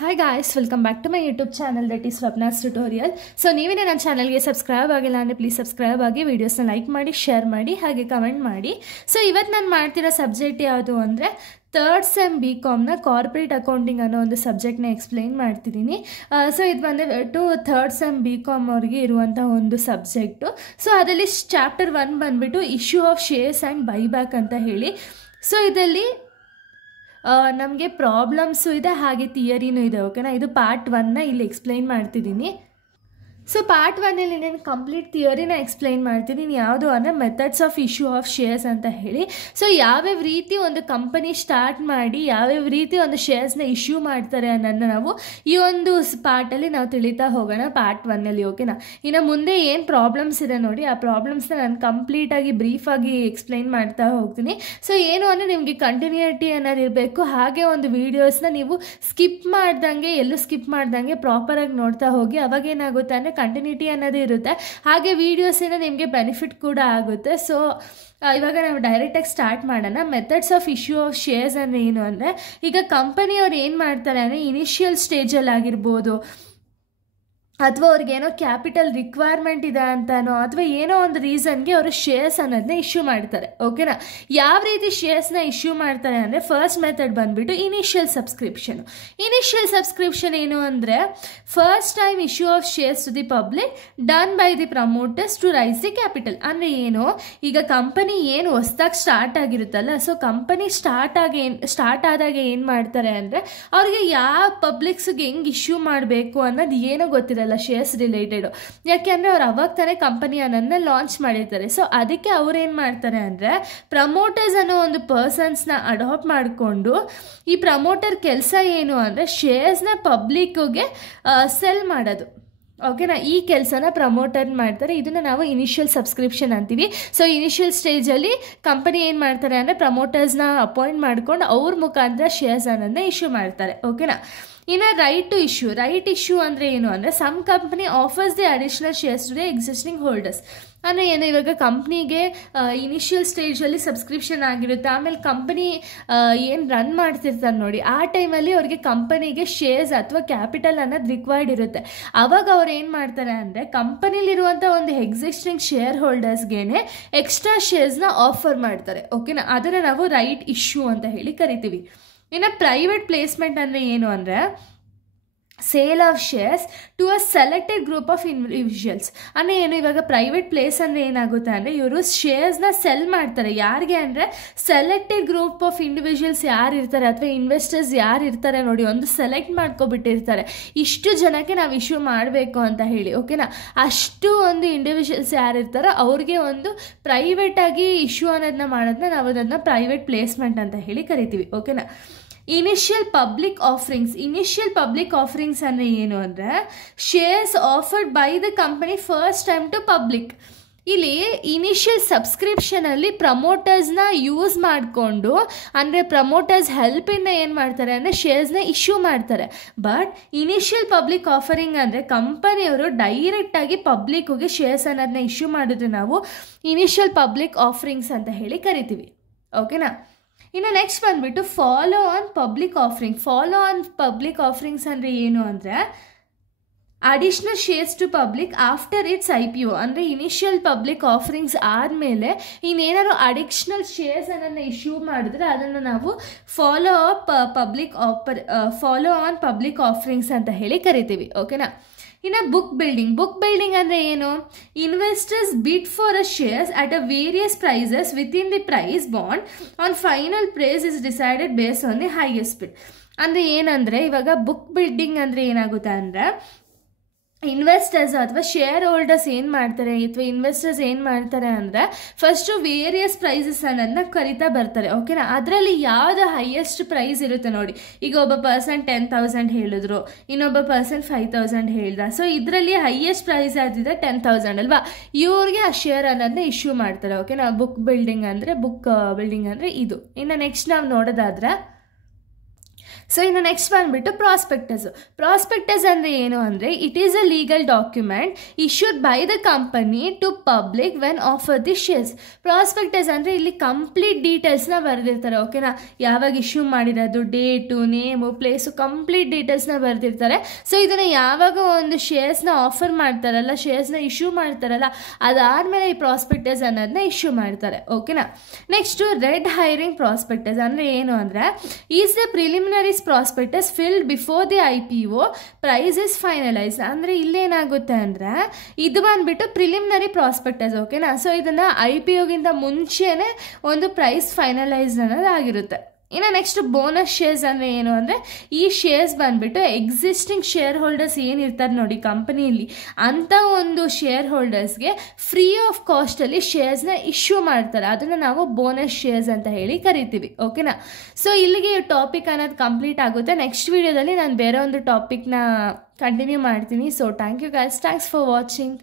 Hi guys, welcome back to my YouTube channel that is Swapna's Tutorial. So ನೀವೇ ನನ್ನ ಚಾನಲ್ಗೆ subscribe ಆಗಿಲ್ಲ ಅಂದರೆ ಪ್ಲೀಸ್ ಸಬ್ಸ್ಕ್ರೈಬ್ ಆಗಿ ವಿಡಿಯೋಸ್ನ ಲೈಕ್ ಮಾಡಿ ಶೇರ್ ಮಾಡಿ ಹಾಗೆ ಕಮೆಂಟ್ ಮಾಡಿ. ಸೊ ಇವತ್ತು ನಾನು ಮಾಡ್ತಿರೋ ಸಬ್ಜೆಕ್ಟ್ ಯಾವುದು ಅಂದರೆ ಥರ್ಡ್ ಸೆಮ್ BComನ ಕಾರ್ಪೊರೇಟ್ ಅಕೌಂಟಿಂಗ್ ಅನ್ನೋ ಒಂದು ಸಬ್ಜೆಕ್ಟ್ನ ಎಕ್ಸ್ಪ್ಲೈನ್ ಮಾಡ್ತಿದ್ದೀನಿ. ಸೊ ಇದು ಬಂದುಬಿಟ್ಟು ಥರ್ಡ್ ಸೆಮ್ BCom ಅವ್ರಿಗೆ ಇರುವಂಥ ಒಂದು ಸಬ್ಜೆಕ್ಟು. ಸೊ ಅದರಲ್ಲಿ ಚಾಪ್ಟರ್ 1 ಬಂದುಬಿಟ್ಟು issue of shares and buyback ಅಂತ ಹೇಳಿ. ಸೊ ಇದರಲ್ಲಿ ನಮಗೆ ಪ್ರಾಬ್ಲಮ್ಸು ಇದೆ ಹಾಗೆ ಥಿಯರಿನೂ ಇದೆ. ಓಕೆನಾ, ಇದು ಪಾರ್ಟ್ 1ನ ಇಲ್ಲಿ ಎಕ್ಸ್ಪ್ಲೈನ್ ಮಾಡ್ತಿದ್ದೀನಿ. ಸೊ ಪಾರ್ಟ್ 1ಅಲ್ಲಿ ನಾನು ಕಂಪ್ಲೀಟ್ ಥಿಯರಿನ ಎಕ್ಸ್ಪ್ಲೈನ್ ಮಾಡ್ತಿದ್ದೀನಿ. ಯಾವುದು ಅಂದರೆ methods of issue of shares ಅಂತ ಹೇಳಿ. ಸೊ ಯಾವ್ಯಾವ ರೀತಿ ಒಂದು ಕಂಪನಿ ಸ್ಟಾರ್ಟ್ ಮಾಡಿ ಯಾವ್ಯಾವ ರೀತಿ ಒಂದು ಶೇರ್ಸ್ನ ಇಶ್ಯೂ ಮಾಡ್ತಾರೆ ಅನ್ನೋದನ್ನ ನಾವು ಈ ಒಂದು ಪಾರ್ಟಲ್ಲಿ ನಾವು ತಿಳಿತಾ ಹೋಗೋಣ ಪಾರ್ಟ್ 1ಅಲ್ಲಿ. ಓಕೆನಾ, ಇನ್ನು ಮುಂದೆ ಏನು ಪ್ರಾಬ್ಲಮ್ಸ್ ಇದೆ ನೋಡಿ, ಆ ಪ್ರಾಬ್ಲಮ್ಸ್ನ ನಾನು ಕಂಪ್ಲೀಟಾಗಿ ಬ್ರೀಫಾಗಿ ಎಕ್ಸ್ಪ್ಲೈನ್ ಮಾಡ್ತಾ ಹೋಗ್ತೀನಿ. ಸೊ ಏನು ಅಂದರೆ ನಿಮಗೆ ಕಂಟಿನ್ಯೂಟಿ ಅನ್ನೋದು ಇರಬೇಕು. ಹಾಗೆ ಒಂದು ವೀಡಿಯೋಸ್ನ ನೀವು ಸ್ಕಿಪ್ ಮಾಡ್ದಂಗೆ ಎಲ್ಲೂ ಸ್ಕಿಪ್ ಮಾಡ್ದಂಗೆ ಪ್ರಾಪರಾಗಿ ನೋಡ್ತಾ ಹೋಗಿ. ಅವಾಗ ಏನಾಗುತ್ತೆ ಅಂದರೆ ಕಂಟಿನ್ಯೂಟಿ ಅನ್ನೋದು ಇರುತ್ತೆ, ಹಾಗೆ ವೀಡಿಯೋಸಿಂದ ನಿಮಗೆ ಬೆನಿಫಿಟ್ ಕೂಡ ಆಗುತ್ತೆ. ಸೊ ಇವಾಗ ನಾವು ಡೈರೆಕ್ಟಾಗಿ ಸ್ಟಾರ್ಟ್ ಮಾಡೋಣ. Methods of issue of shares ಅಂದರೆ ಏನು ಅಂದರೆ, ಈಗ ಕಂಪನಿಯವ್ರು ಏನು ಮಾಡ್ತಾರೆ ಅಂದರೆ ಇನಿಷಿಯಲ್ ಸ್ಟೇಜಲ್ಲಿ ಆಗಿರ್ಬೋದು, ಅಥವಾ ಅವ್ರಿಗೇನೋ ಕ್ಯಾಪಿಟಲ್ ರಿಕ್ವೈರ್ಮೆಂಟ್ ಇದೆ ಅಂತನೋ ಅಥವಾ ಏನೋ ಒಂದು ರೀಸನ್ಗೆ ಅವರು ಶೇರ್ಸ್ ಅನ್ನೋದನ್ನ ಇಶ್ಯೂ ಮಾಡ್ತಾರೆ. ಓಕೆನಾ, ಯಾವ ರೀತಿ ಶೇರ್ಸ್ನ ಇಶ್ಯೂ ಮಾಡ್ತಾರೆ ಅಂದರೆ ಫಸ್ಟ್ ಮೆಥಡ್ ಬಂದುಬಿಟ್ಟು ಇನಿಷಿಯಲ್ ಸಬ್ಸ್ಕ್ರಿಪ್ಷನ್. ಇನಿಷಿಯಲ್ ಸಬ್ಸ್ಕ್ರಿಪ್ಷನ್ ಏನು ಅಂದರೆ first time issue of shares to the public done by the promoters to raise the capital. ಅಂದರೆ ಏನು, ಈಗ ಕಂಪನಿ ಏನು ಹೊಸ್ದಾಗಿ ಸ್ಟಾರ್ಟ್ ಆಗಿರುತ್ತಲ್ಲ, ಸೊ ಕಂಪನಿ ಸ್ಟಾರ್ಟ್ ಆದಾಗ ಏನು ಮಾಡ್ತಾರೆ ಅಂದರೆ ಅವ್ರಿಗೆ ಯಾವ ಪಬ್ಲಿಕ್ಸ್ಗೆ ಹೆಂಗೆ ಇಶ್ಯೂ ಮಾಡಬೇಕು ಅನ್ನೋದು ಏನೋ ಗೊತ್ತಿರಲ್ಲ ಶೇರ್ಸ್ ರಿಲೇಟೆಡು. ಯಾಕೆಂದರೆ ಅವ್ರು ಅವಾಗ ತಾನೇ ಕಂಪನಿ ಅನ್ನೋದನ್ನ ಲಾಂಚ್ ಮಾಡಿರ್ತಾರೆ. ಸೊ ಅದಕ್ಕೆ ಅವ್ರು ಏನು ಮಾಡ್ತಾರೆ ಅಂದರೆ ಪ್ರಮೋಟರ್ಸ್ ಅನ್ನೋ ಒಂದು ಪರ್ಸನ್ಸ್ನ ಅಡಾಪ್ಟ್ ಮಾಡಿಕೊಂಡು, ಈ ಪ್ರಮೋಟರ್ ಕೆಲಸ ಏನು ಅಂದರೆ ಶೇರ್ಸ್ನ ಪಬ್ಲಿಕ್ಗೆ ಸೆಲ್ ಮಾಡೋದು. ಓಕೆನಾ, ಈ ಕೆಲಸನ ಪ್ರಮೋಟರ್ ಮಾಡ್ತಾರೆ. ಇದನ್ನು ನಾವು ಇನಿಷಿಯಲ್ ಸಬ್ಸ್ಕ್ರಿಪ್ಷನ್ ಅಂತೀವಿ. ಸೊ ಇನಿಷಿಯಲ್ ಸ್ಟೇಜಲ್ಲಿ ಕಂಪನಿ ಏನು ಮಾಡ್ತಾರೆ ಅಂದರೆ ಪ್ರಮೋಟರ್ಸ್ನ ಅಪಾಯಿಂಟ್ ಮಾಡ್ಕೊಂಡು ಅವ್ರ ಮುಖಾಂತರ ಶೇರ್ಸ್ ಅನ್ನೋದನ್ನ ಇಶ್ಯೂ ಮಾಡ್ತಾರೆ. ಓಕೆನಾ, ಇನ್ನು ರೈಟ್ ಇಶ್ಯೂ ಅಂದರೆ ಏನು ಅಂದರೆ some company offers the additional shares to the existing holders. ಅಂದರೆ ಏನು, ಇವಾಗ ಕಂಪ್ನಿಗೆ ಇನಿಷಿಯಲ್ ಸ್ಟೇಜಲ್ಲಿ ಸಬ್ಸ್ಕ್ರಿಪ್ಷನ್ ಆಗಿರುತ್ತೆ, ಆಮೇಲೆ ಕಂಪನಿ ಏನು ರನ್ ಮಾಡ್ತಿರ್ತಾರೆ ನೋಡಿ, ಆ ಟೈಮಲ್ಲಿ ಅವ್ರಿಗೆ ಕಂಪನಿಗೆ ಶೇರ್ಸ್ ಅಥವಾ ಕ್ಯಾಪಿಟಲ್ ಅನ್ನೋದು ರಿಕ್ವೈರ್ಡ್ ಇರುತ್ತೆ. ಆವಾಗ ಅವ್ರು ಏನು ಮಾಡ್ತಾರೆ ಅಂದರೆ ಕಂಪನಿಲಿರುವಂಥ ಒಂದು ಎಕ್ಸಿಸ್ಟಿಂಗ್ ಶೇರ್ ಹೋಲ್ಡರ್ಸ್ಗೇನೆ ಎಕ್ಸ್ಟ್ರಾ ಶೇರ್ಸ್ನ ಆಫರ್ ಮಾಡ್ತಾರೆ. ಓಕೆನಾ, ಅದನ್ನು ನಾವು ರೈಟ್ ಇಶ್ಯೂ ಅಂತ ಹೇಳಿ ಕರಿತೀವಿ. ಇನ್ನು ಪ್ರೈವೇಟ್ ಪ್ಲೇಸ್ಮೆಂಟ್ ಅಂದರೆ ಏನು ಅಂದರೆ sale of shares to a selected group of individuals. ಅಂದರೆ ಏನು, ಇವಾಗ ಪ್ರೈವೇಟ್ ಪ್ಲೇಸ್ ಅಂದರೆ ಏನಾಗುತ್ತೆ ಅಂದರೆ ಇವರು ಶೇರ್ಸ್ನ ಸೆಲ್ ಮಾಡ್ತಾರೆ. ಯಾರಿಗೆ ಅಂದರೆ ಸೆಲೆಕ್ಟೆಡ್ ಗ್ರೂಪ್ ಆಫ್ ಇಂಡಿವಿಜುವಲ್ಸ್ ಯಾರು ಇರ್ತಾರೆ ಅಥವಾ ಇನ್ವೆಸ್ಟರ್ಸ್ ಯಾರು ಇರ್ತಾರೆ ನೋಡಿ, ಒಂದು ಸೆಲೆಕ್ಟ್ ಮಾಡ್ಕೊಬಿಟ್ಟಿರ್ತಾರೆ ಇಷ್ಟು ಜನಕ್ಕೆ ನಾವು ಇಶ್ಯೂ ಮಾಡಬೇಕು ಅಂತ ಹೇಳಿ. ಓಕೆನಾ, ಅಷ್ಟು ಒಂದು ಇಂಡಿವಿಜುವಲ್ಸ್ ಯಾರು ಇರ್ತಾರೋ ಅವ್ರಿಗೆ ಒಂದು ಪ್ರೈವೇಟಾಗಿ ಇಶ್ಯೂ ಅನ್ನೋದನ್ನ ಮಾಡೋದನ್ನ ನಾವು ಅದನ್ನು ಪ್ರೈವೇಟ್ ಪ್ಲೇಸ್ಮೆಂಟ್ ಅಂತ ಹೇಳಿ ಕರಿತೀವಿ. ಓಕೆನಾ, ಇನಿಷಿಯಲ್ ಪಬ್ಲಿಕ್ ಆಫರಿಂಗ್ಸ್ ಅಂದರೆ ಏನು ಅಂದರೆ shares offered by the company first time to public. ಇಲ್ಲಿ ಇನಿಷಿಯಲ್ ಸಬ್ಸ್ಕ್ರಿಪ್ಷನಲ್ಲಿ ಪ್ರಮೋಟರ್ಸ್ನ ಯೂಸ್ ಮಾಡಿಕೊಂಡು, ಅಂದರೆ ಪ್ರಮೋಟರ್ಸ್ ಹೆಲ್ಪಿಂದ ಏನು ಮಾಡ್ತಾರೆ ಅಂದರೆ ಶೇರ್ಸ್ನ ಇಶ್ಯೂ ಮಾಡ್ತಾರೆ. ಬಟ್ ಇನಿಷಿಯಲ್ ಪಬ್ಲಿಕ್ ಆಫರಿಂಗ್ ಅಂದರೆ ಕಂಪನಿಯವರು ಡೈರೆಕ್ಟಾಗಿ ಪಬ್ಲಿಕ್ಗೆ ಶೇರ್ಸ್ ಅನ್ನೋದನ್ನ ಇಶ್ಯೂ ಮಾಡಿದ್ರೆ ನಾವು ಇನಿಷಿಯಲ್ ಪಬ್ಲಿಕ್ ಆಫರಿಂಗ್ಸ್ ಅಂತ ಹೇಳಿ ಕರಿತೀವಿ. ಓಕೆನಾ, ಇನ್ನು ನೆಕ್ಸ್ಟ್ ಬಂದುಬಿಟ್ಟು ಫಾಲೋ ಆನ್ ಪಬ್ಲಿಕ್ ಆಫರಿಂಗ್ಸ್ ಅಂದರೆ ಏನು ಅಂದರೆ additional shares to public after its IPO. ಅಂದರೆ ಇನಿಷಿಯಲ್ ಪಬ್ಲಿಕ್ ಆಫರಿಂಗ್ಸ್ ಆದಮೇಲೆ ಇನ್ನೇನಾದ್ರು ಅಡಿಷ್ನಲ್ ಶೇರ್ಸ್ ಅನ್ನೋದನ್ನ ಇಶ್ಯೂ ಮಾಡಿದ್ರೆ ಅದನ್ನು ನಾವು ಫಾಲೋ ಆನ್ ಪಬ್ಲಿಕ್ ಆಫರಿಂಗ್ಸ್ ಅಂತ ಹೇಳಿ ಕರಿತೀವಿ. ಓಕೆನಾ, ಇನ್ನು ಬುಕ್ ಬಿಲ್ಡಿಂಗ್ ಅಂದರೆ ಏನು, investors bid for a shares at a various prices within the price band on final price is decided based on the highest bid. ಅಂದರೆ ಏನಂದರೆ ಇವಾಗ ಬುಕ್ ಬಿಲ್ಡಿಂಗ್ ಅಂದರೆ ಏನಾಗುತ್ತೆ ಅಂದರೆ ಇನ್ವೆಸ್ಟರ್ಸ್ ಅಥವಾ ಶೇರ್ ಹೋಲ್ಡರ್ಸ್ ಏನು ಮಾಡ್ತಾರೆ ಅಥವಾ ಇನ್ವೆಸ್ಟರ್ಸ್ ಏನು ಮಾಡ್ತಾರೆ ಅಂದರೆ ಫಸ್ಟು ವೇರಿಯಸ್ ಪ್ರೈಸಸ್ ಅನ್ನೋದನ್ನ ಕರಿತಾ ಬರ್ತಾರೆ. ಓಕೆನಾ, ಅದರಲ್ಲಿ ಯಾವುದು ಹೈಯೆಸ್ಟ್ ಪ್ರೈಸ್ ಇರುತ್ತೆ ನೋಡಿ, ಈಗ ಒಬ್ಬ ಪರ್ಸನ್ 10,000 ಹೇಳಿದ್ರು, ಇನ್ನೊಬ್ಬ ಪರ್ಸನ್ 5,000 ಹೇಳ್ದ. ಸೊ ಇದರಲ್ಲಿ ಹೈಯೆಸ್ಟ್ ಪ್ರೈಸ್ ಆದಿದೆ 10,000 ಅಲ್ವಾ, ಇವ್ರಿಗೆ ಆ ಶೇರ್ ಅನ್ನೋದನ್ನ ಇಶ್ಯೂ ಮಾಡ್ತಾರೆ. ಓಕೆನಾ, ಬುಕ್ ಬಿಲ್ಡಿಂಗ್ ಅಂದರೆ ಇದು. ಇನ್ನು ನೆಕ್ಸ್ಟ್ ನಾವು ನೋಡೋದಾದ್ರೆ ಸೊ ಇನ್ನು ನೆಕ್ಸ್ಟ್ ಬಂದುಬಿಟ್ಟು ಪ್ರಾಸ್ಪೆಕ್ಟಸ್ ಅಂದರೆ ಏನು ಅಂದರೆ it is a legal document issued by the company to public when offer the shares. Prospectus ಅಂದರೆ ಇಲ್ಲಿ ಕಂಪ್ಲೀಟ್ ಡೀಟೇಲ್ಸ್ನ ಬರೆದಿರ್ತಾರೆ. ಓಕೆನಾ, ಯಾವಾಗ ಇಶ್ಯೂ ಮಾಡಿರೋದು, ಡೇಟು, ನೇಮು, ಪ್ಲೇಸು, ಕಂಪ್ಲೀಟ್ ಡೀಟೇಲ್ಸ್ನ ಬರೆದಿರ್ತಾರೆ. ಸೊ ಇದನ್ನು ಯಾವಾಗ ಒಂದು ಶೇರ್ಸ್ನ ಆಫರ್ ಮಾಡ್ತಾರಲ್ಲ, ಶೇರ್ಸ್ನ ಇಶ್ಯೂ ಮಾಡ್ತಾರಲ್ಲ, ಅದಾದಮೇಲೆ ಈ ಪ್ರಾಸ್ಪೆಕ್ಟಸ್ ಅನ್ನೋದನ್ನ ಇಶ್ಯೂ ಮಾಡ್ತಾರೆ. ಓಕೆನಾ. ನೆಕ್ಸ್ಟು ರೆಡ್ ಹೈರಿಂಗ್ ಪ್ರಾಸ್ಪೆಕ್ಟಸ್ ಅಂದರೆ ಏನು ಅಂದರೆ is the preliminary prospectus filed before the IPO price is finalise. ಅಂದರೆ ಇಲ್ಲೇನಾಗುತ್ತೆ ಅಂದರೆ ಇದು ಬಂದುಬಿಟ್ಟು ಪ್ರಿಲಿಮಿನರಿ ಪ್ರಾಸ್ಪೆಕ್ಟಸ್. ಓಕೆನಾ. ಸೊ ಇದನ್ನು IPOಗಿಂತ ಮುಂಚೆನೇ ಒಂದು ಪ್ರೈಸ್ ಫೈನಲೈಸ್ ಅನ್ನೋದಾಗಿರುತ್ತೆ. ಇನ್ನು ನೆಕ್ಸ್ಟ್ ಬೋನಸ್ ಶೇರ್ಸ್ ಅಂದರೆ ಏನು ಅಂದರೆ ಈ ಶೇರ್ಸ್ ಬಂದುಬಿಟ್ಟು ಎಕ್ಸಿಸ್ಟಿಂಗ್ ಶೇರ್ ಹೋಲ್ಡರ್ಸ್ ಏನಿರ್ತಾರೆ ನೋಡಿ ಕಂಪನಿಯಲ್ಲಿ, ಅಂಥ ಒಂದು ಶೇರ್ ಹೋಲ್ಡರ್ಸ್ಗೆ ಫ್ರೀ ಆಫ್ ಕಾಸ್ಟಲ್ಲಿ ಶೇರ್ಸ್ನ ಇಶ್ಯೂ ಮಾಡ್ತಾರೆ. ಅದನ್ನು ನಾವು ಬೋನಸ್ ಶೇರ್ಸ್ ಅಂತ ಹೇಳಿ ಕರಿತೀವಿ. ಓಕೆನಾ. ಸೊ ಇಲ್ಲಿಗೆ ಈ ಟಾಪಿಕ್ ಅನ್ನೋದು ಕಂಪ್ಲೀಟ್ ಆಗುತ್ತೆ. ನೆಕ್ಸ್ಟ್ ವಿಡಿಯೋದಲ್ಲಿ ನಾನು ಬೇರೆ ಒಂದು ಟಾಪಿಕ್ನ ಕಂಟಿನ್ಯೂ ಮಾಡ್ತೀನಿ. So thank you guys, thanks for watching.